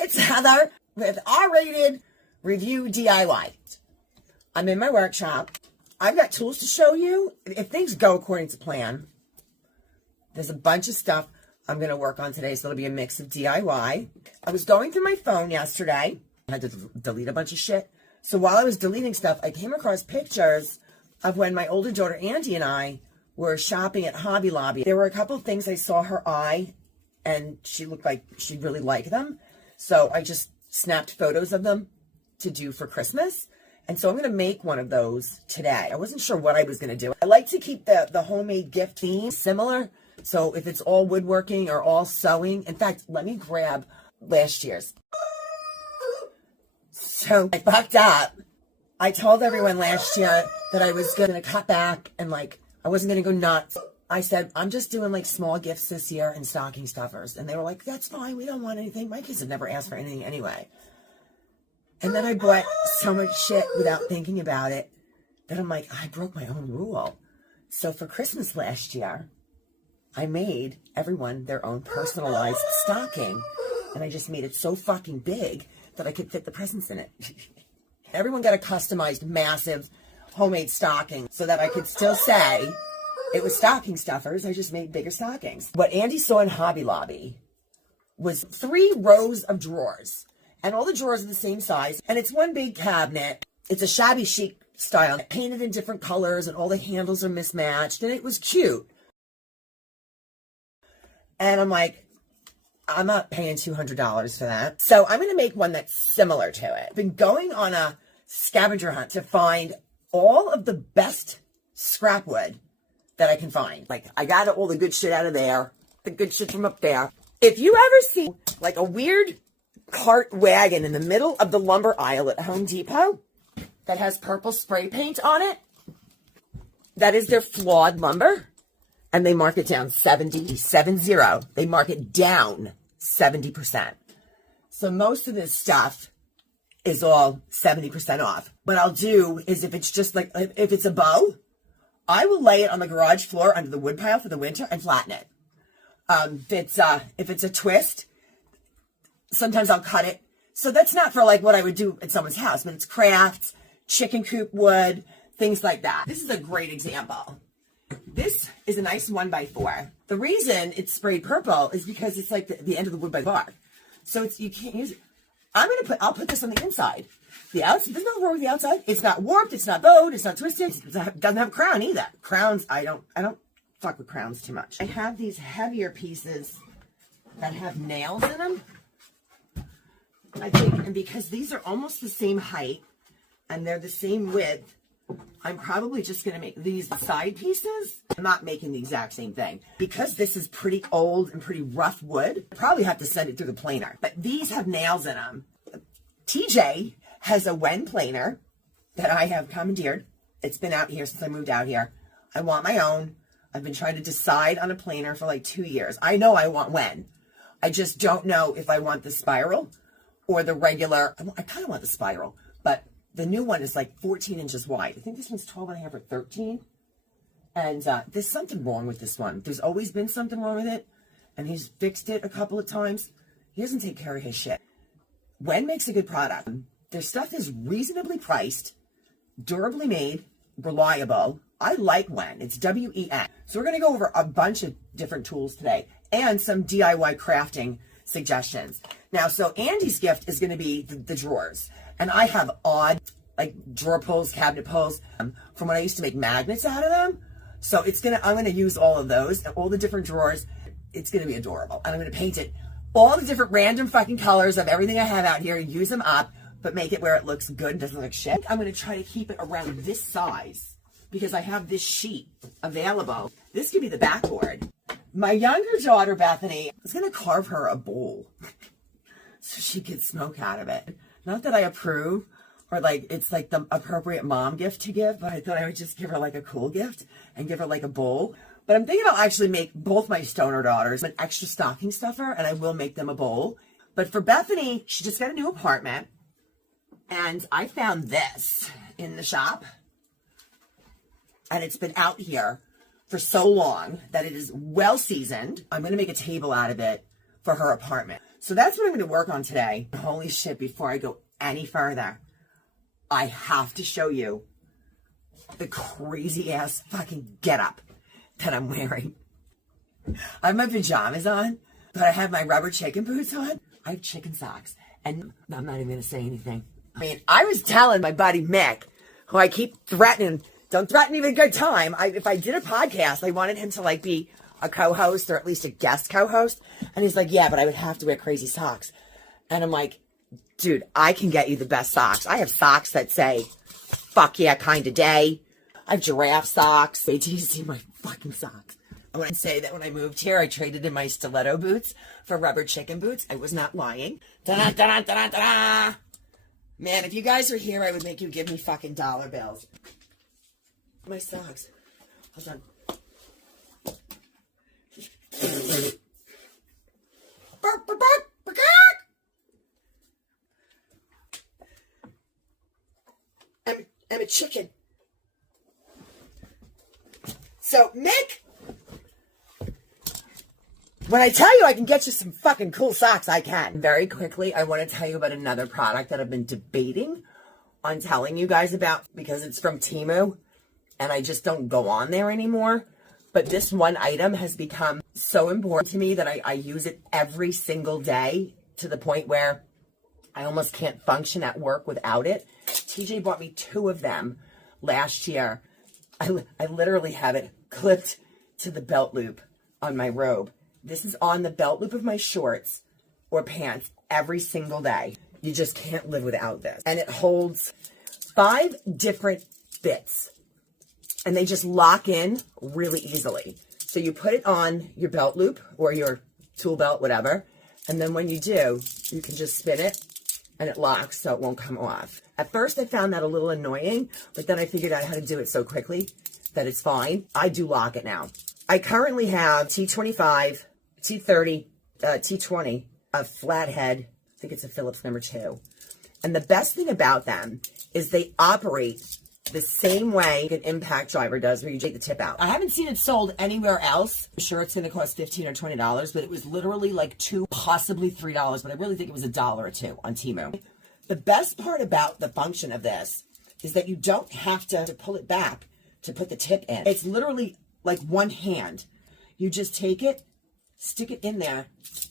It's Heather with R-Rated Review DIY. I'm in my workshop. I've got tools to show you. If things go according to plan, there's a bunch of stuff I'm going to work on today, so it'll be a mix of DIY. I was going through my phone yesterday. I had to delete a bunch of shit. So while I was deleting stuff, I came across pictures of when my older daughter Andy and I were shopping at Hobby Lobby. There were a couple of things I saw her eye, and she looked like she'd really like them. So I just snapped photos of them to do for Christmas. And so I'm going to make one of those today. I wasn't sure what I was going to do. I like to keep the homemade gift theme similar. So if it's all woodworking or all sewing, in fact, let me grab last year's. So I fucked up. I told everyone last year that I was going to cut back and I wasn't going to go nuts. I said, I'm just doing small gifts this year and stocking stuffers. And they were like, that's fine. We don't want anything. My kids have never asked for anything anyway. And then I bought so much shit without thinking about it that I'm like, I broke my own rule. So for Christmas last year, I made everyone their own personalized stocking. And I just made it so fucking big that I could fit the presents in it. Everyone got a customized, massive, homemade stocking so that I could still say it was stocking stuffers. I just made bigger stockings. What Andy saw in Hobby Lobby was 3 rows of drawers. And all the drawers are the same size. And it's one big cabinet. It's a shabby chic style, painted in different colors, and all the handles are mismatched. And it was cute. And I'm like, I'm not paying $200 for that. So I'm going to make one that's similar to it. I've been going on a scavenger hunt to find all of the best scrap wood that I can find. I got all the good shit out of there, the good shit from up there. If you ever see a weird cart wagon in the middle of the lumber aisle at Home Depot that has purple spray paint on it, that is their flawed lumber. And they mark it down 70. They mark it down 70%. So most of this stuff is all 70% off. What I'll do is if it's just if it's a bow, I will lay it on the garage floor under the wood pile for the winter and flatten it. If it's a twist, sometimes I'll cut it. So that's not for what I would do at someone's house, but it's crafts, chicken coop wood, things like that. This is a great example. This is a nice 1x4. The reason it's sprayed purple is because it's the end of the wood by bark. So you can't use it. I'll put this on the inside. The outside, there's nothing wrong with the outside. It's not warped, it's not bowed, it's not twisted, it doesn't have a crown either. Crowns, I don't fuck with crowns too much. I have these heavier pieces that have nails in them. I think, and because these are almost the same height and they're the same width, I'm probably just going to make these the side pieces. I'm not making the exact same thing. Because this is pretty old and pretty rough wood, I probably have to send it through the planer. But these have nails in them. TJ has a Wen planer that I have commandeered. It's been out here since I moved out here. I want my own. I've been trying to decide on a planer for 2 years. I know I want Wen. I just don't know if I want the spiral or the regular. I kind of want the spiral, but the new one is 14 inches wide. I think this one's 12 and a half or 13. And there's something wrong with this one. There's always been something wrong with it. And he's fixed it a couple of times. He doesn't take care of his shit. Wen makes a good product. Their stuff is reasonably priced, durably made, reliable. I like Wen. It's W-E-N. So we're going to go over a bunch of different tools today and some DIY crafting suggestions. Now, so Andy's gift is going to be the drawers. And I have odd, drawer pulls, cabinet pulls, from when I used to make magnets out of them. So I'm going to use all of those, all the different drawers. It's going to be adorable. And I'm going to paint it all the different random fucking colors of everything I have out here, use them up, but make it where it looks good and doesn't look like shit. I'm going to try to keep it around this size because I have this sheet available. This could be the backboard. My younger daughter, Bethany, is going to carve her a bowl so she could smoke out of it. Not that I approve or it's the appropriate mom gift to give, but I thought I would just give her a cool gift and give her a bowl. But I'm thinking I'll actually make both my stoner daughters an extra stocking stuffer, and I will make them a bowl. But for Bethany, she just got a new apartment, and I found this in the shop, and it's been out here for so long that it is well seasoned. I'm going to make a table out of it. for her apartment. So that's what I'm going to work on today. Holy shit, before I go any further, I have to show you the crazy ass fucking getup that I'm wearing. I have my pajamas on, but I have my rubber chicken boots on. I have chicken socks, and I'm not even going to say anything. I mean, I was telling my buddy Mick, who I keep threatening, don't threaten me with a good time. If I did a podcast, I wanted him to like be a co-host or at least a guest co-host. And he's like, yeah, but I would have to wear crazy socks. And I'm like, dude, I can get you the best socks. I have socks that say, fuck yeah, kind of day. I have giraffe socks. Wait till you see my fucking socks. I want to say that when I moved here, I traded in my stiletto boots for rubber chicken boots. I was not lying. Da-da, da-da, da-da, da-da. Man, if you guys are here, I would make you give me fucking dollar bills. My socks. Hold on. I'm a chicken. So, Nick, when I tell you I can get you some fucking cool socks, I can. Very quickly, I want to tell you about another product that I've been debating on telling you guys about because it's from Temu and I just don't go on there anymore. But this one item has become so important to me that I use it every single day to the point where I almost can't function at work without it. TJ bought me 2 of them last year. I literally have it clipped to the belt loop on my robe. This is on the belt loop of my shorts or pants every single day. You just can't live without this. And it holds 5 different bits. And they just lock in really easily. So you put it on your belt loop or your tool belt, whatever. And then when you do, you can just spin it and it locks so it won't come off. At first I found that a little annoying, but then I figured out how to do it so quickly that it's fine. I do lock it now. I currently have T25, T30, T20, a flathead. I think it's a Phillips number 2. And the best thing about them is they operate the same way an impact driver does where you take the tip out. I haven't seen it sold anywhere else. I'm sure it's going to cost $15 or $20, but it was literally like $2, possibly $3, but I really think it was $1 or $2 on Temu. The best part about the function of this is that you don't have to pull it back to put the tip in. It's literally like one hand. You just take it, stick it in there,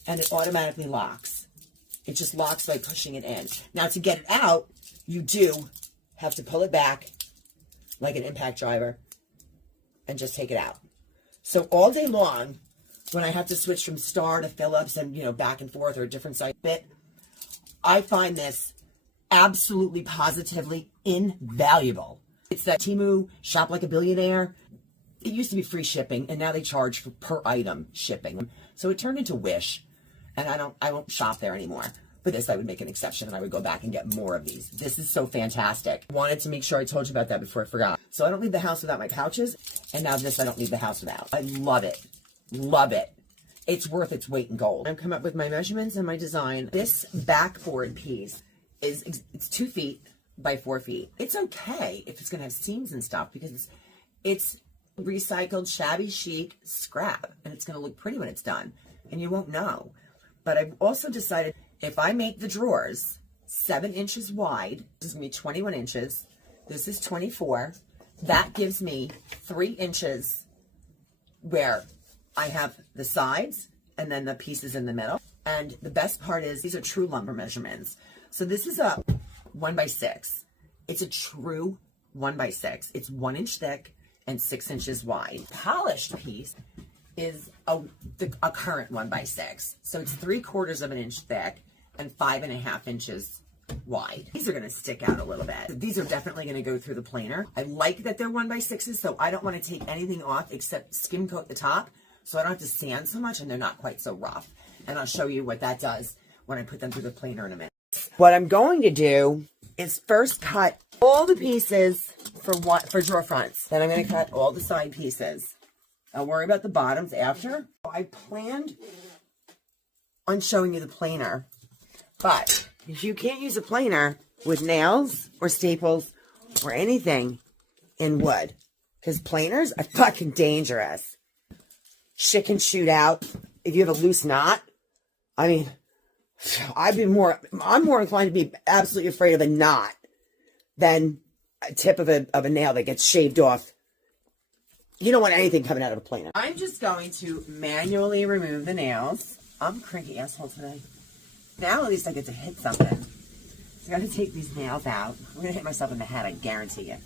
and it automatically locks. It just locks by pushing it in. Now to get it out, you do have to pull it back like an impact driver and just take it out. So all day long, when I have to switch from Star to Phillips and, you know, back and forth or a different size bit, I find this absolutely positively invaluable. It's that Temu Shop Like a Billionaire. It used to be free shipping and now they charge for per item shipping. So it turned into Wish and I won't shop there anymore. For this, I would make an exception and I would go back and get more of these. This is so fantastic. Wanted to make sure I told you about that before I forgot. So I don't leave the house without my couches. And now this I don't leave the house without. I love it. Love it. It's worth its weight in gold. I've come up with my measurements and my design. This backboard piece it's 2 feet by 4 feet. It's okay if it's going to have seams and stuff because it's recycled shabby chic scrap and it's going to look pretty when it's done. And you won't know. But I've also decided if I make the drawers 7 inches wide, this is going to be 21 inches. This is 24. That gives me 3 inches where I have the sides and then the pieces in the middle. And the best part is these are true lumber measurements. So this is a 1x6. It's a true 1x6. It's 1 inch thick and 6 inches wide. Polished piece is a current 1x6. So it's 3/4 of an inch thick and 5.5 inches wide. These are going to stick out a little bit. These are definitely going to go through the planer. I like that they're 1x6s, so I don't want to take anything off except skim coat the top, so I don't have to sand so much and they're not quite so rough. And I'll show you what that does when I put them through the planer in a minute. What I'm going to do is first cut all the pieces for drawer fronts. Then I'm going to cut all the side pieces. I'll worry about the bottoms after. I planned on showing you the planer. But if you can't use a planer with nails or staples or anything in wood, because planers are fucking dangerous. Shit can shoot out. If you have a loose knot, I mean, I'm more inclined to be absolutely afraid of a knot than a tip of a nail that gets shaved off. You don't want anything coming out of a planer. I'm just going to manually remove the nails. I'm a cranky asshole today. Now at least I get to hit something. So I gotta take these nails out. I'm gonna hit myself in the head, I guarantee you.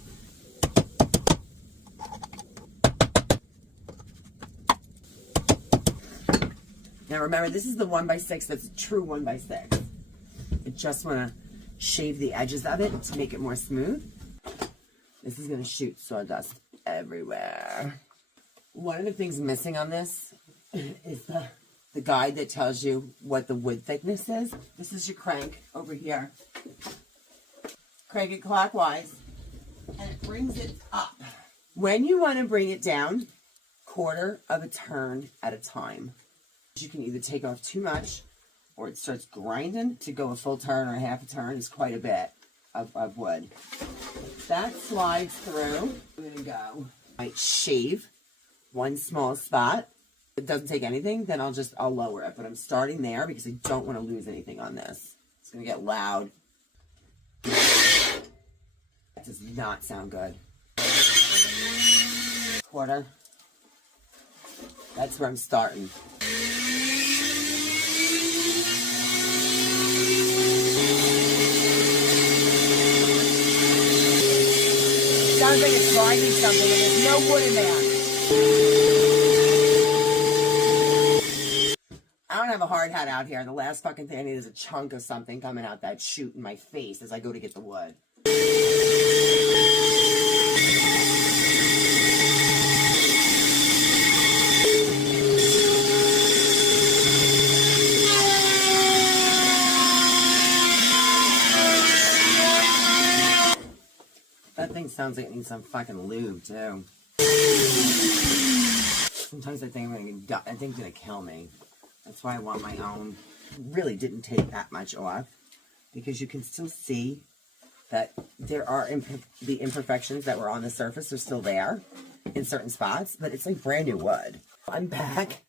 Now remember, this is the 1x6 that's a true 1x6. I just wanna shave the edges of it to make it more smooth. This is gonna shoot sawdust everywhere. One of the things missing on this is the guide that tells you what the wood thickness is. This is your crank over here. Crank it clockwise, and it brings it up. When you want to bring it down, 1/4 of a turn at a time. You can either take off too much, or it starts grinding. To go a full turn or a half a turn is quite a bit of wood. That slides through. I'm going to go. I shave one small spot. If it doesn't take anything, then I'll lower it. But I'm starting there because I don't want to lose anything on this. It's going to get loud. That does not sound good. 1/4. That's where I'm starting. Sounds like it's grinding something and there's no wood in there. I don't have a hard hat out here. The last fucking thing I need is a chunk of something coming out that chute in my face as I go to get the wood. That thing sounds like it needs some fucking lube too. Sometimes I think it's gonna kill me. That's why I want my own. Really didn't take that much off because you can still see that there are the imperfections that were on the surface are still there in certain spots, but it's like brand new wood. I'm back.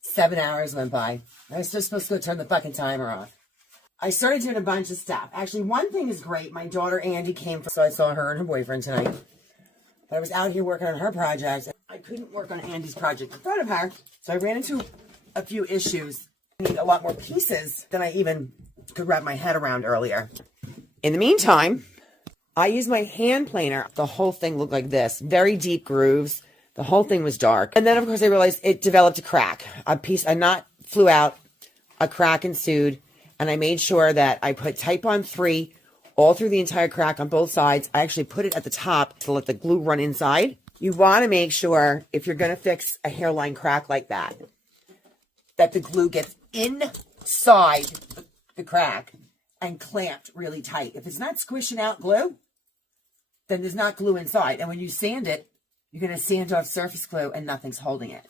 7 hours went by. I was just supposed to go turn the fucking timer off. I started doing a bunch of stuff. Actually, one thing is great. My daughter Andy came, so I saw her and her boyfriend tonight. But I was out here working on her project. I couldn't work on Andy's project in front of her, so I ran into a few issues. I need a lot more pieces than I even could wrap my head around earlier. In the meantime, I used my hand planer. The whole thing looked like this. Very deep grooves. The whole thing was dark. And then, of course, I realized it developed a crack. A knot flew out. A crack ensued. And I made sure that I put Type-On 3 all through the entire crack on both sides. I actually put it at the top to let the glue run inside. You want to make sure, if you're going to fix a hairline crack like that, that the glue gets inside the crack and clamped really tight. If it's not squishing out glue, then there's not glue inside. And when you sand it, you're going to sand off surface glue and nothing's holding it.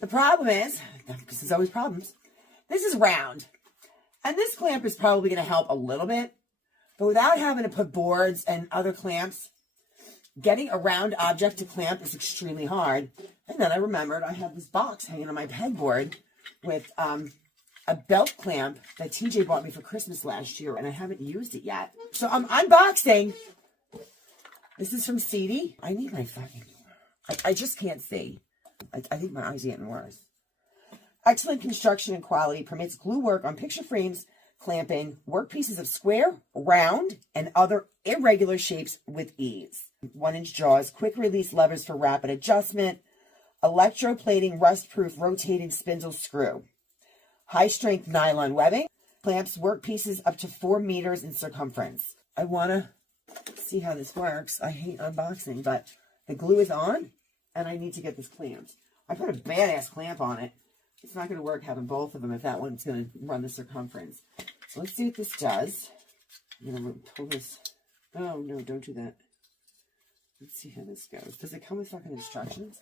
The problem is, because there's always problems, this is round. And this clamp is probably going to help a little bit. But without having to put boards and other clamps, getting a round object to clamp is extremely hard. And then I remembered I have this box hanging on my headboard with a belt clamp that TJ bought me for Christmas last year, and I haven't used it yet. So I'm unboxing. This is from CD. I need my fucking... I just can't see. I think my eyes are getting worse. Excellent construction and quality, permits glue work on picture frames, clamping, work pieces of square, round, and other irregular shapes with ease. 1-inch jaws, quick release levers for rapid adjustment, electroplating, rust-proof rotating spindle screw, high-strength nylon webbing, clamps work pieces up to 4 meters in circumference. I want to see how this works. I hate unboxing, but the glue is on, and I need to get this clamped. I put a badass clamp on it. It's not going to work having both of them if that one's going to run the circumference. So let's see what this does. I'm going to pull this. Oh, no, don't do that. Let's see how this goes. Does it come with fucking instructions?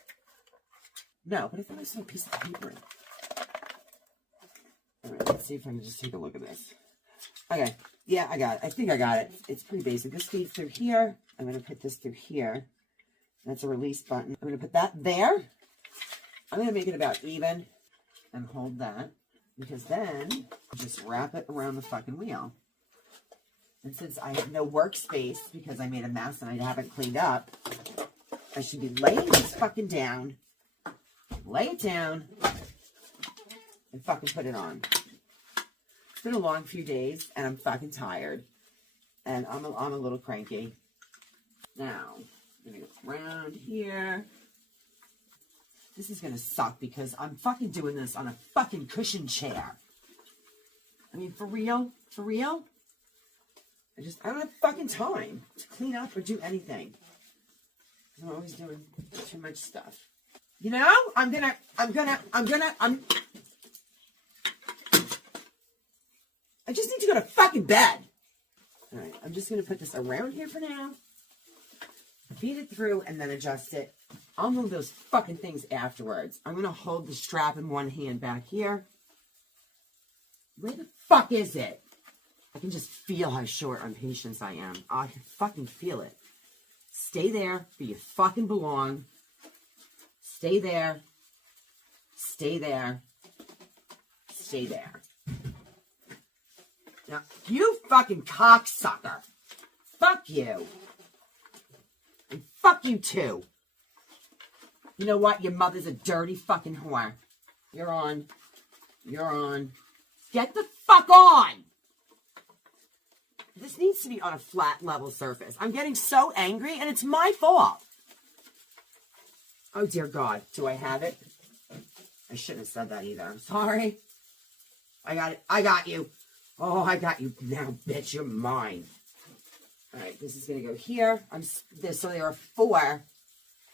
No, but I thought I saw a piece of paper. All right, let's see if I can just take a look at this. Okay, yeah, I got it. I think I got it. It's pretty basic. This feeds through here. I'm going to put this through here. That's a release button. I'm going to put that there. I'm going to make it about even and hold that. because then just wrap it around the fucking wheel. And since I have no workspace because I made a mess and I haven't cleaned up, I should be laying this fucking down, lay it down, and fucking put it on. It's been a long few days, and I'm fucking tired, and I'm a little cranky. Now, I'm gonna go around here. This is gonna suck because I'm fucking doing this on a fucking cushion chair. I mean, for real? For real? I don't have fucking time to clean up or do anything. I'm always doing too much stuff. You know, I just need to go to fucking bed. All right, I'm just gonna put this around here for now. Feed it through and then adjust it. I'll move those fucking things afterwards. I'm gonna hold the strap in one hand back here. Where the fuck is it? I can just feel how short on patience I am. I can fucking feel it. Stay there where you fucking belong. Stay there. Stay there. Stay there. Now, you fucking cocksucker. Fuck you. And fuck you too. You know what? Your mother's a dirty fucking whore. You're on. You're on. Get the fuck on! This needs to be on a flat, level surface. I'm getting so angry, and it's my fault. Oh, dear God. Do I have it? I shouldn't have said that either. I'm sorry. I got it. I got you. Oh, I got you. Now, bitch, you're mine. All right, this is going to go here. So there are 4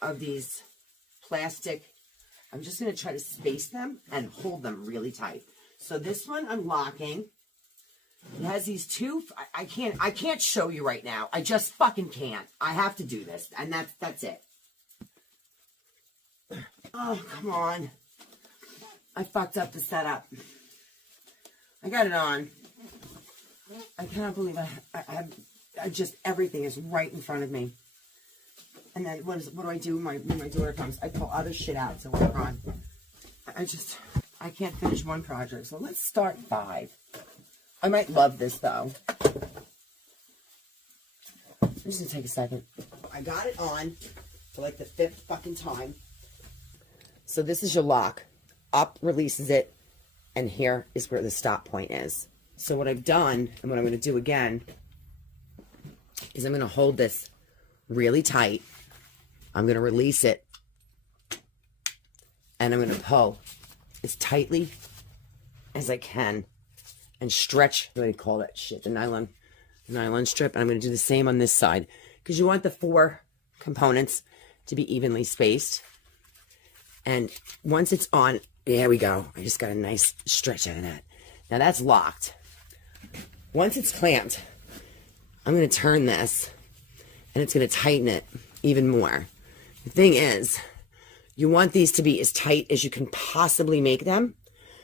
of these plastic. I'm just going to try to space them and hold them really tight. So this one I'm locking. It has these 2. I can't show you right now. I just fucking can't. I have to do this, and that's it. Oh, come on. I fucked up the setup. I got it on. I cannot believe I just, everything is right in front of me. And then what do I do when my daughter comes? I pull other shit out to work on. I can't finish one project, so let's start 5. I might love this, though. I'm just going to take a second. I got it on for like the 5th fucking time. So this is your lock. Up releases it, and here is where the stop point is. So what I've done, and what I'm going to do again, is I'm going to hold this really tight. I'm going to release it, and I'm going to pull as tightly as I can and stretch, what do you call that shit, the nylon strip. And I'm going to do the same on this side because you want the 4 components to be evenly spaced. And once it's on, there we go. I just got a nice stretch out of that. Now that's locked. Once it's clamped, I'm going to turn this and it's going to tighten it even more. The thing is, you want these to be as tight as you can possibly make them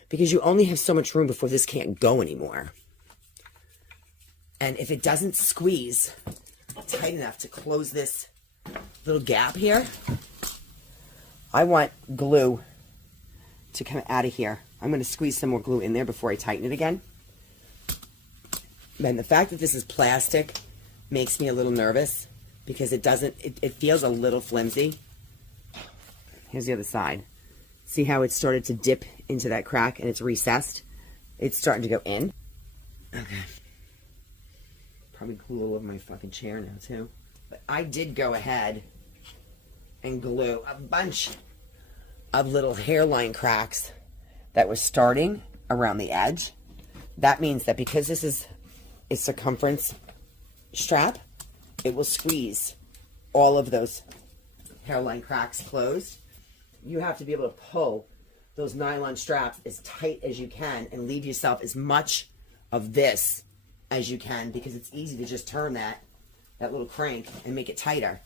because you only have so much room before this can't go anymore. And if it doesn't squeeze tight enough to close this little gap here, I want glue to come out of here. I'm going to squeeze some more glue in there before I tighten it again. And the fact that this is plastic makes me a little nervous because it feels a little flimsy. Here's the other side. See how it started to dip into that crack and it's recessed? It's starting to go in. Okay. Probably glue all over my fucking chair now too. But I did go ahead and glue a bunch of little hairline cracks that were starting around the edge. That means that because this is a circumference strap, it will squeeze all of those hairline cracks closed. You have to be able to pull those nylon straps as tight as you can and leave yourself as much of this as you can because it's easy to just turn that little crank and make it tighter.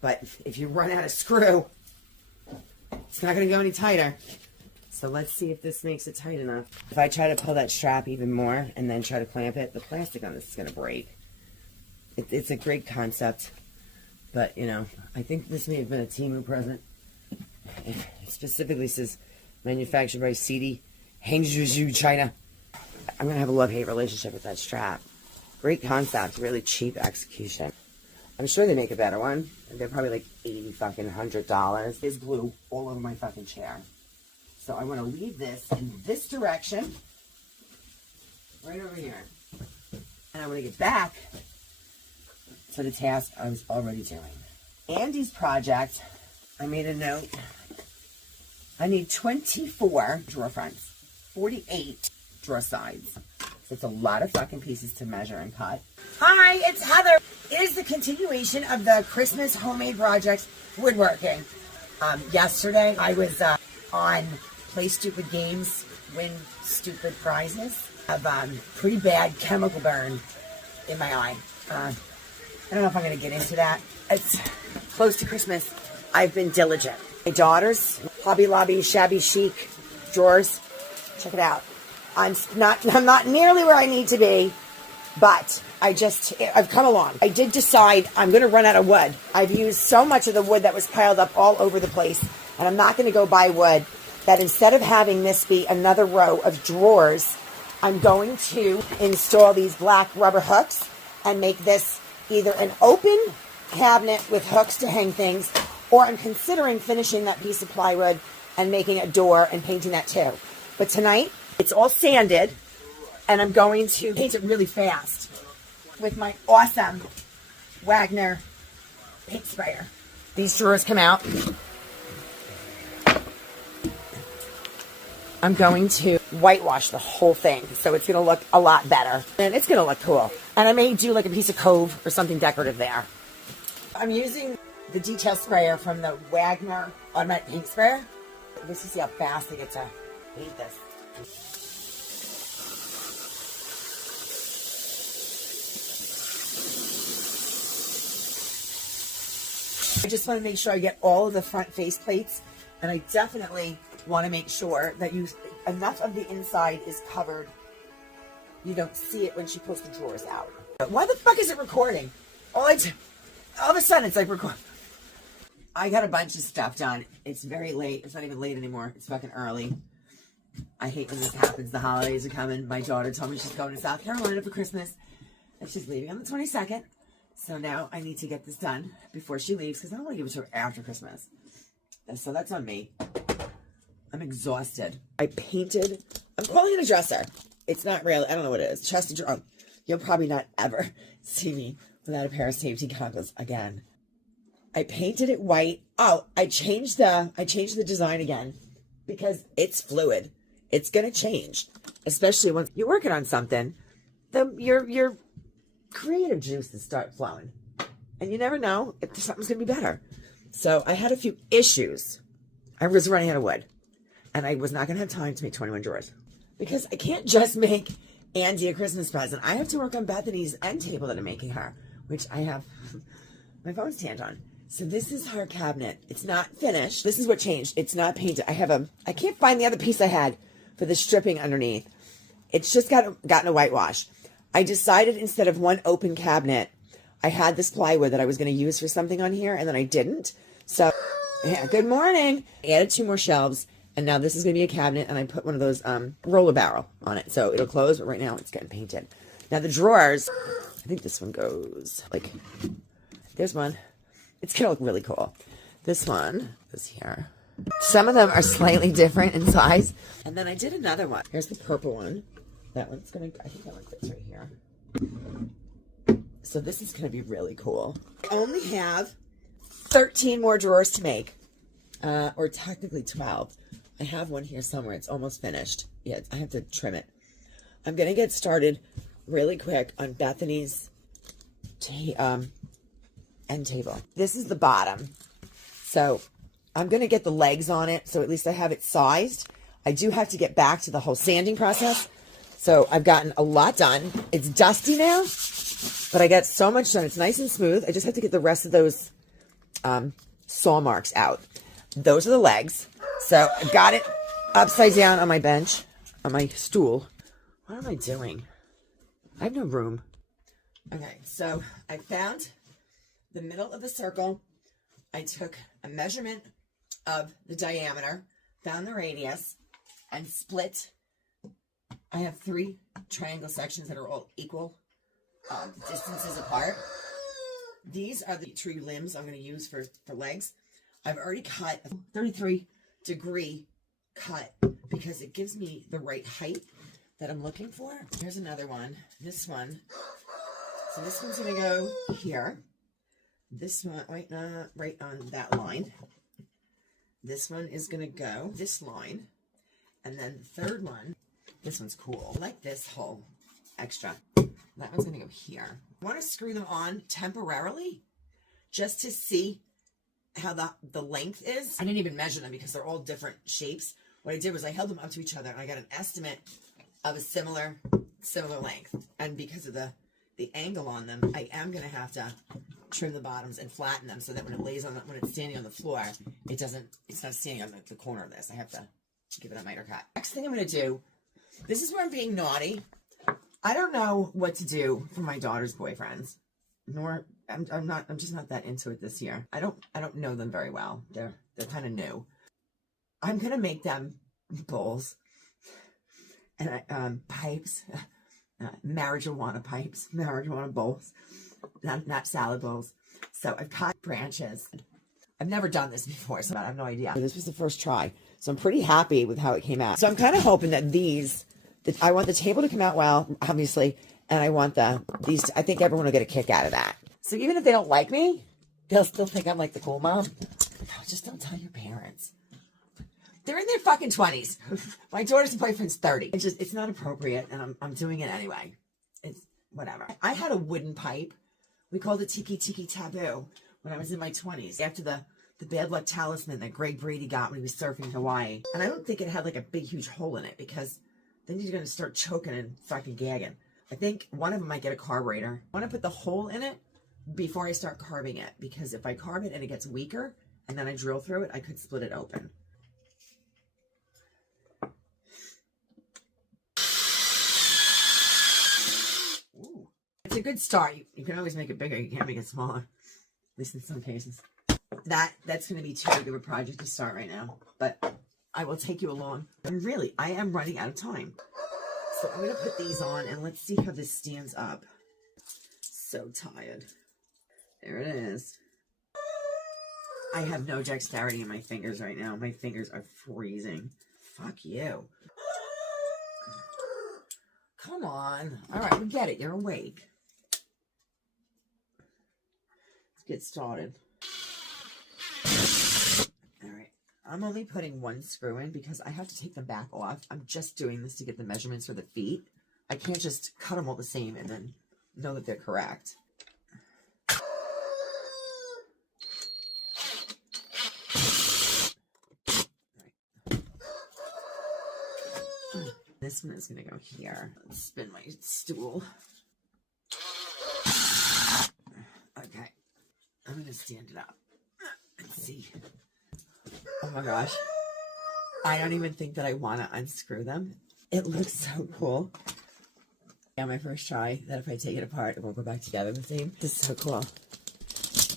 But if you run out of screw, it's not going to go any tighter. So let's see if this makes it tight enough. If I try to pull that strap even more and then try to clamp it, the plastic on this is going to break. It's a great concept, but, you know, I think this may have been a Temu present. It specifically says manufactured by CD Hangzhou, China. I'm going to have a love-hate relationship with that strap. Great concept, really cheap execution. I'm sure they make a better one. They're probably like $100. There's glue all over my fucking chair. So I want to leave this in this direction. Right over here. And I want to get back to the task I was already doing. Andy's project, I made a note. I need 24 drawer fronts, 48 drawer sides. So it's a lot of fucking pieces to measure and cut. Hi, it's Heather. It is the continuation of the Christmas homemade project, Woodworking. Yesterday, I was on Play Stupid Games, Win Stupid Prizes. I have pretty bad chemical burn in my eye. I don't know if I'm going to get into that. It's close to Christmas. I've been diligent. My daughter's Hobby Lobby shabby chic drawers. Check it out. I'm not nearly where I need to be, but I've come along. I did decide I'm going to run out of wood. I've used so much of the wood that was piled up all over the place, and I'm not going to go buy wood, that instead of having this be another row of drawers, I'm going to install these black rubber hooks and make this either an open cabinet with hooks to hang things, or I'm considering finishing that piece of plywood and making a door and painting that too. But tonight, it's all sanded, and I'm going to paint it really fast with my awesome Wagner paint sprayer. These drawers come out. I'm going to whitewash the whole thing, so it's going to look a lot better, and it's going to look cool. And I may do like a piece of cove or something decorative there. I'm using the detail sprayer from the Wagner automatic paint sprayer. Let's see how fast I get to paint this. I just want to make sure I get all of the front face plates, and I definitely want to make sure that enough of the inside is covered. You don't see it when she pulls the drawers out. Why the fuck is it recording? All of a sudden it's like record. I got a bunch of stuff done. It's very late. It's not even late anymore. It's fucking early. I hate when this happens. The holidays are coming. My daughter told me she's going to South Carolina for Christmas, and she's leaving on the 22nd. So now I need to get this done before she leaves, because I don't want to give it to her after Christmas. And so that's on me. I'm exhausted. I painted, I'm calling it a dresser. It's not really, I don't know what it is. Chest of drawers. You'll probably not ever see me without a pair of safety goggles again. I painted it white. Oh, I changed the design again because it's fluid. It's going to change, especially when you're working on something. Your creative juices start flowing, and you never know if something's going to be better. So I had a few issues. I was running out of wood, and I was not going to have time to make 21 drawers because I can't just make Andy a Christmas present. I have to work on Bethany's end table that I'm making her, which I have my phone stand on. So this is her cabinet. It's not finished. This is what changed. It's not painted. I can't find the other piece I had for the stripping underneath. It's just gotten a whitewash. I decided instead of one open cabinet, I had this plywood that I was going to use for something on here, and then I didn't. So, yeah, good morning. I added 2 more shelves, and now this is going to be a cabinet, and I put one of those roller barrel on it. So it'll close, but right now it's getting painted. Now the drawers, I think this one goes like, there's one. It's going to look really cool. This one goes here. Some of them are slightly different in size. And then I did another one. Here's the purple one. That one's going to, I think that one fits right here. So this is going to be really cool. I only have 13 more drawers to make, or technically 12. I have one here somewhere. It's almost finished. Yeah, I have to trim it. I'm going to get started really quick on Bethany's end table. This is the bottom. So I'm going to get the legs on it, so at least I have it sized. I do have to get back to the whole sanding process. So I've gotten a lot done. It's dusty now, but I got so much done. It's nice and smooth. I just have to get the rest of those saw marks out. Those are the legs. So I got it upside down on my bench, on my stool. What am I doing? I have no room. Okay, so I found the middle of the circle. I took a measurement of the diameter, found the radius, and split I have 3 triangle sections that are all equal distances apart. These are the tree limbs I'm going to use for legs. I've already cut a 33-degree cut because it gives me the right height that I'm looking for. Here's another one. This one. So this one's going to go here. This one, right on that line. This one is going to go this line. And then the third one, this one's cool. I like this whole extra. That one's going to go here. I want to screw them on temporarily just to see how the length is. I didn't even measure them because they're all different shapes. What I did was I held them up to each other and I got an estimate of a similar length. And because of the angle on them, I am going to have to trim the bottoms and flatten them so that when it lays on, when it's standing on the floor, it's not standing on the corner of this. I have to give it a miter cut. Next thing I'm going to do, this is where I'm being naughty. I don't know what to do for my daughter's boyfriends. Nor I'm just not that into it this year. I don't know them very well. They're kind of new. I'm gonna make them bowls and pipes, marijuana bowls, not salad bowls. So I've cut branches. I've never done this before, so I have no idea. This was the first try, so I'm pretty happy with how it came out. So I'm kind of hoping that I want the table to come out well, obviously, and I want these. I think everyone will get a kick out of that. So even if they don't like me, they'll still think I'm like the cool mom. Just don't tell your parents. They're in their fucking 20s. My daughter's boyfriend's 30. It's not appropriate, and I'm doing it anyway. It's whatever. I had a wooden pipe. We called it Tiki Tiki Taboo when I was in my 20s. After the bad luck talisman that Greg Brady got when he was surfing Hawaii. And I don't think it had like a big, huge hole in it because then you're going to start choking and fucking gagging. I think one of them might get a carburetor. I want to put the hole in it before I start carving it, because if I carve it and it gets weaker and then I drill through it, I could split it open. Ooh. It's a good start. You can always make it bigger. You can't make it smaller, at least in some cases. That's going to be too big of a project to start right now, but I will take you along. And really, I am running out of time. So I'm going to put these on and let's see how this stands up. So tired. There it is. I have no dexterity in my fingers right now. My fingers are freezing. Fuck you. Come on. All right, we get it. You're awake. Let's get started. I'm only putting one screw in because I have to take them back off. I'm just doing this to get the measurements for the feet. I can't just cut them all the same and then know that they're correct. This one is going to go here. Let's spin my stool. Okay. I'm going to stand it up. Let's see. Oh my gosh. I don't even think that I want to unscrew them. It looks so cool. Yeah, my first try that if I take it apart, it won't go back together the same. This is so cool.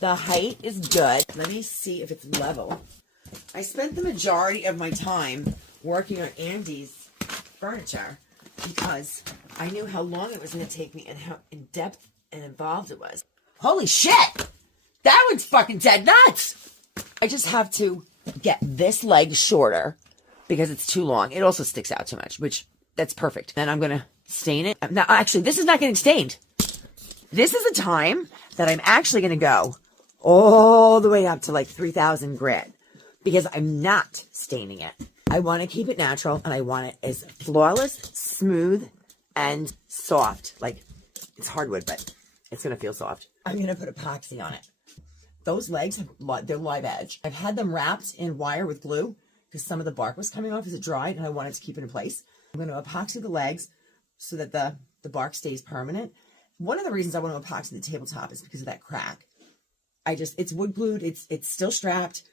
The height is good. Let me see if it's level. I spent the majority of my time working on Andy's furniture because I knew how long it was going to take me and how in depth and involved it was. Holy shit! That one's fucking dead nuts! I just have to get this leg shorter because it's too long. It also sticks out too much, which that's perfect. Then I'm going to stain it. Now, actually, this is not getting stained. This is a time that I'm actually going to go all the way up to like 3,000 grit because I'm not staining it. I want to keep it natural and I want it as flawless, smooth, and soft. Like, it's hardwood, but it's going to feel soft. I'm going to put epoxy on it. Those legs, they're live edge. I've had them wrapped in wire with glue because some of the bark was coming off as it dried and I wanted to keep it in place. I'm going to epoxy the legs so that the bark stays permanent. One of the reasons I want to epoxy the tabletop is because of that crack. It's wood glued, it's still strapped.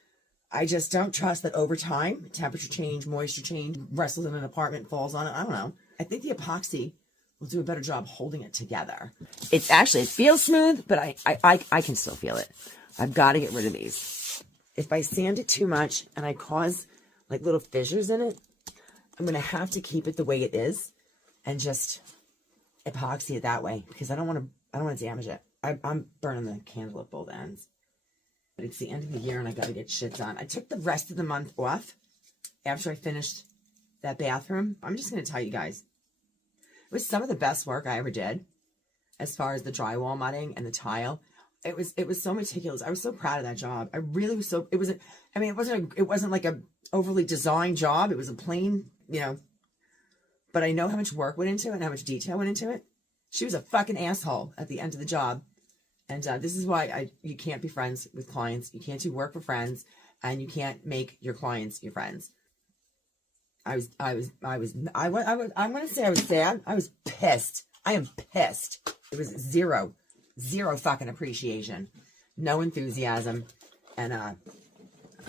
I just don't trust that over time, temperature change, moisture change, wrestles in an apartment, falls on it. I don't know. I think the epoxy will do a better job holding it together. It feels smooth, but I can still feel it. I've got to get rid of these. If I sand it too much and I cause like little fissures in it, I'm going to have to keep it the way it is and just epoxy it that way because I don't want to damage it. I'm burning the candle at both ends. But it's the end of the year and I got to get shit done. I took the rest of the month off after I finished that bathroom. I'm just going to tell you guys, it was some of the best work I ever did as far as the drywall mudding and the tile. It was so meticulous. I was so proud of that job. I really was so, it wasn't like a overly designed job. It was a plain, but I know how much work went into it and how much detail went into it. She was a fucking asshole at the end of the job. And this is why you can't be friends with clients. You can't do work for friends, and you can't make your clients your friends. I'm going to say I was sad. I was pissed. I am pissed. It was zero fucking appreciation. No enthusiasm. And I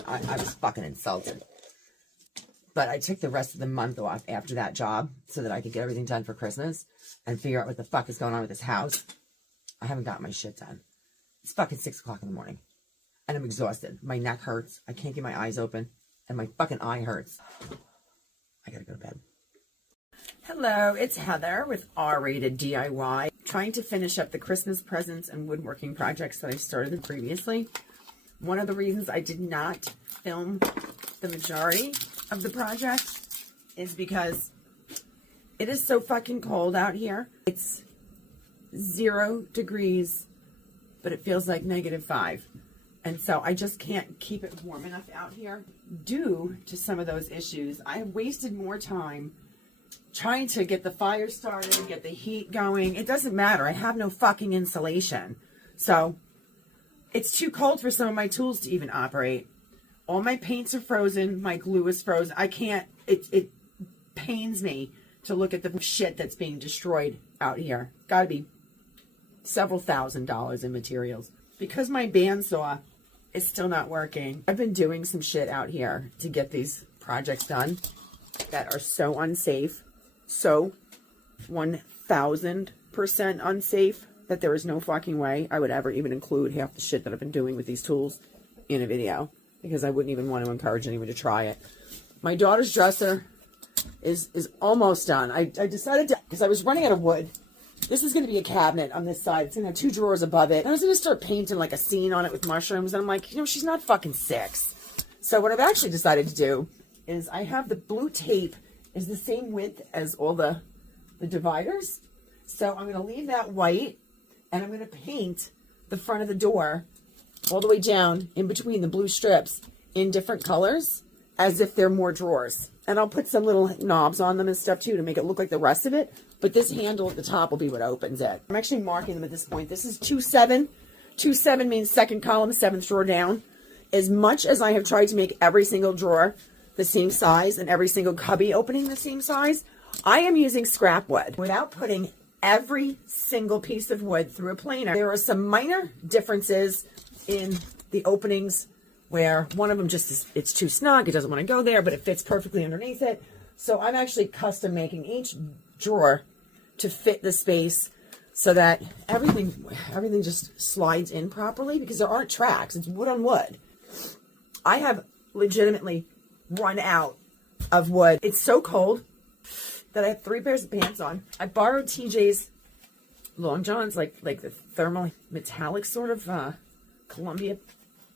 was fucking insulted. But I took the rest of the month off after that job so that I could get everything done for Christmas and figure out what the fuck is going on with this house. I haven't got my shit done. It's fucking 6 o'clock in the morning. And I'm exhausted. My neck hurts. I can't get my eyes open. And my fucking eye hurts. I gotta go to bed. Hello, it's Heather with R-Rated DIY. Trying to finish up the Christmas presents and woodworking projects that I started previously. One of the reasons I did not film the majority of the project is because it is so fucking cold out here. It's 0 degrees, but it feels like -5. And so I just can't keep it warm enough out here. Due to some of those issues, I have wasted more time trying to get the fire started, get the heat going. It doesn't matter. I have no fucking insulation. So it's too cold for some of my tools to even operate. All my paints are frozen. My glue is frozen. I can't, it pains me to look at the shit that's being destroyed out here. Gotta be several $1,000s in materials. Because my bandsaw is still not working, I've been doing some shit out here to get these projects done that are so unsafe, so 1,000% unsafe that there is no fucking way I would ever even include half the shit that I've been doing with these tools in a video, because I wouldn't even want to encourage anyone to try it. My daughter's dresser is almost done. I decided to, because I was running out of wood. This is going to be a cabinet on this side. It's going to have 2 drawers above it. And I was going to start painting like a scene on it with mushrooms. And I'm like, she's not fucking 6. So what I've actually decided to do is I have the blue tape is the same width as all the dividers. So I'm going to leave that white, and I'm going to paint the front of the door all the way down in between the blue strips in different colors as if they're more drawers. And I'll put some little knobs on them and stuff too to make it look like the rest of it. But this handle at the top will be what opens it. I'm actually marking them at this point. This is 2-7. 2-7 means second column, 7th drawer down. As much as I have tried to make every single drawer the same size and every single cubby opening the same size, I am using scrap wood without putting every single piece of wood through a planer. There are some minor differences in the openings where one of them just is, it's too snug, it doesn't want to go there, but it fits perfectly underneath it. So I'm actually custom making each drawer to fit the space so that everything just slides in properly, because there aren't tracks. It's wood on wood. I have legitimately run out of wood. It's so cold that I have 3 pairs of pants on. I borrowed TJ's long johns, like the thermal metallic sort of Columbia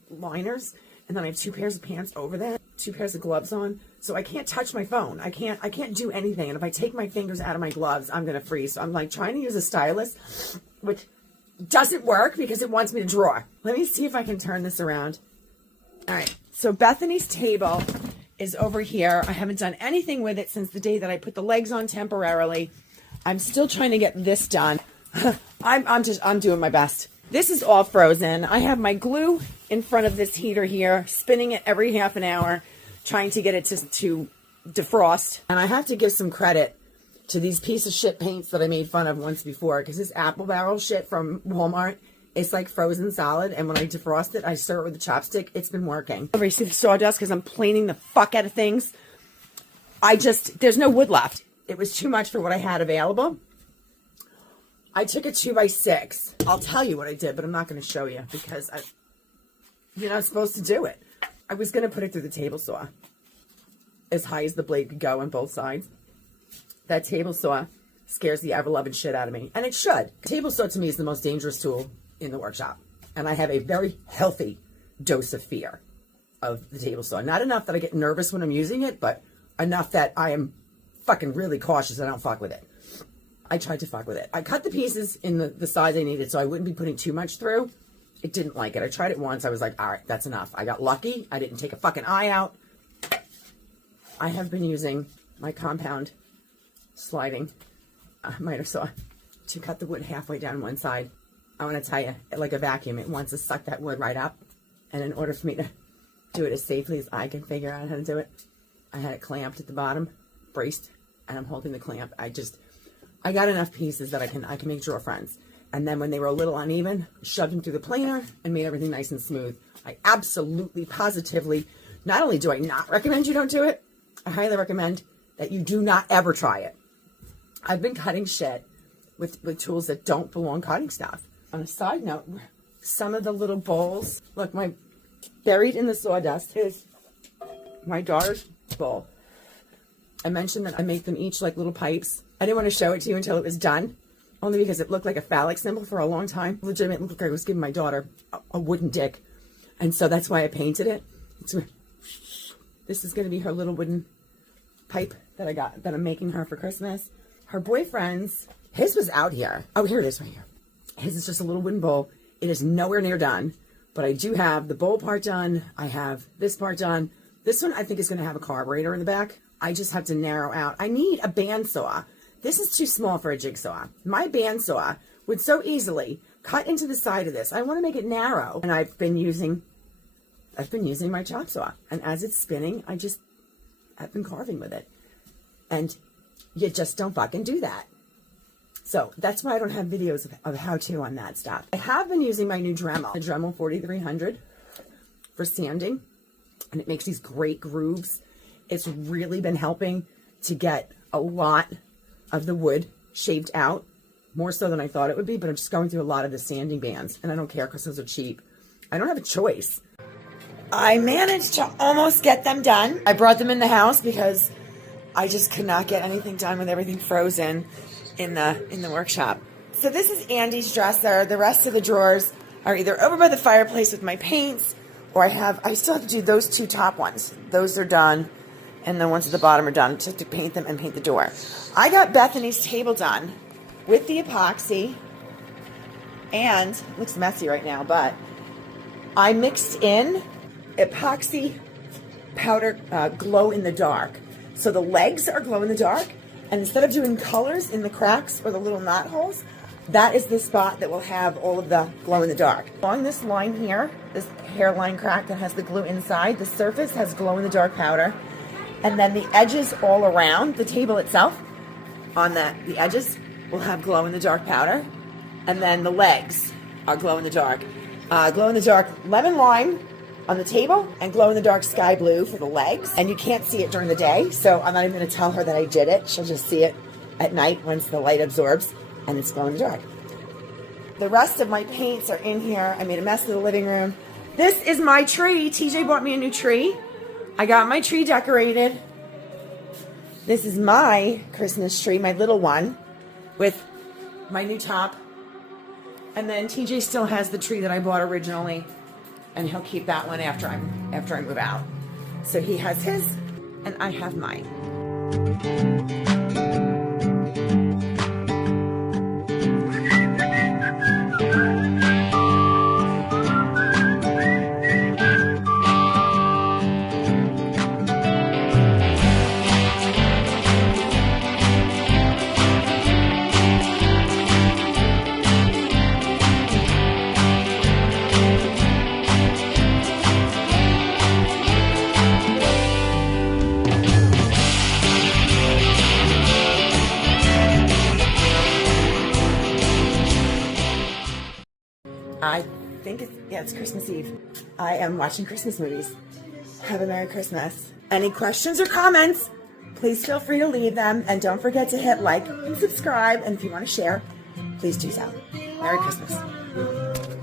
liners, and then I have 2 pairs of pants over that, 2 pairs of gloves on, so I can't touch my phone. I can't do anything, and if I take my fingers out of my gloves, I'm gonna freeze. So I'm like trying to use a stylus, which doesn't work because it wants me to draw. Let me see if I can turn this around. All right, so Bethany's table is over here. I haven't done anything with it since the day that I put the legs on temporarily. I'm still trying to get this done. I'm doing my best. This is all frozen. I have my glue in front of this heater here, spinning it every half an hour, trying to get it to defrost. And I have to give some credit to these piece of shit paints that I made fun of once before, because this apple barrel shit from Walmart, it's like frozen solid. And when I defrost it, I stir it with a chopstick. It's been working. Over you see the sawdust because I'm planing the fuck out of things. There's no wood left. It was too much for what I had available. I took a 2x6. I'll tell you what I did, but I'm not going to show you because you're not supposed to do it. I was going to put it through the table saw as high as the blade could go on both sides. That table saw scares the ever-loving shit out of me. And it should. Table saw to me is the most dangerous tool in the workshop. And I have a very healthy dose of fear of the table saw. Not enough that I get nervous when I'm using it, but enough that I am fucking really cautious and I don't fuck with it. I tried to fuck with it. I cut the pieces in the size I needed so I wouldn't be putting too much through. It didn't like it. I tried it once. I was like, all right, that's enough. I got lucky. I didn't take a fucking eye out. I have been using my compound sliding miter saw to cut the wood halfway down one side. I want to tell you, like a vacuum, it wants to suck that wood right up. And in order for me to do it as safely as I can figure out how to do it, I had it clamped at the bottom, braced, and I'm holding the clamp. I got enough pieces that I can make drawer friends. And then when they were a little uneven, shoved them through the planer and made everything nice and smooth. I absolutely, positively, not only do I not recommend you don't do it, I highly recommend that you do not ever try it. I've been cutting shit with tools that don't belong cutting stuff. On a side note, some of the little bowls, look, buried in the sawdust is my daughter's bowl. I mentioned that I make them each like little pipes. I didn't want to show it to you until it was done, only because it looked like a phallic symbol for a long time. Legitimately looked like I was giving my daughter a wooden dick. And so that's why I painted it. This is going to be her little wooden pipe that I'm making her for Christmas. Her boyfriend's, his was out here. Oh, here it is right here. His is just a little wooden bowl. It is nowhere near done, but I do have the bowl part done. I have this part done. This one I think is going to have a carburetor in the back. I just have to narrow out. I need a bandsaw. This is too small for a jigsaw. My bandsaw would so easily cut into the side of this. I want to make it narrow, and I've been using my chop saw, and as it's spinning, I've been carving with it, and you just don't fucking do that. So that's why I don't have videos of how-to on that stuff. I have been using my new Dremel, the Dremel 4300 for sanding, and it makes these great grooves. It's really been helping to get a lot of the wood shaved out, more so than I thought it would be, but I'm just going through a lot of the sanding bands, and I don't care because those are cheap. I don't have a choice. I managed to almost get them done. I brought them in the house because I just could not get anything done with everything frozen in the workshop. So this is Andy's dresser. The rest of the drawers are either over by the fireplace with my paints, or I still have to do those two top ones. Those are done, and the ones at the bottom are done. Just to paint them and paint the door. I got Bethany's table done with the epoxy, and it looks messy right now, but I mixed in epoxy powder glow in the dark. So the legs are glow in the dark, and instead of doing colors in the cracks or the little knot holes, that is the spot that will have all of the glow in the dark. Along this line here, this hairline crack that has the glue inside, the surface has glow in the dark powder, and then the edges all around the table itself, on the edges will have glow in the dark powder, and then the legs are glow in the dark. Glow in the dark lemon lime on the table, and glow in the dark sky blue for the legs. And you can't see it during the day, so I'm not even going to tell her that I did it. She'll just see it at night once the light absorbs, and it's glow in the dark. The rest of my paints are in here. I made a mess of the living room. This is my tree. TJ bought me a new tree. I got my tree decorated. This is my Christmas tree, my little one, with my new top. And then TJ still has the tree that I bought originally, and he'll keep that one after I move out. So he has his, and I have mine. I think it's Christmas Eve. I am watching Christmas movies. Have a Merry Christmas. Any questions or comments, please feel free to leave them. And don't forget to hit like and subscribe. And if you want to share, please do so. Merry Christmas.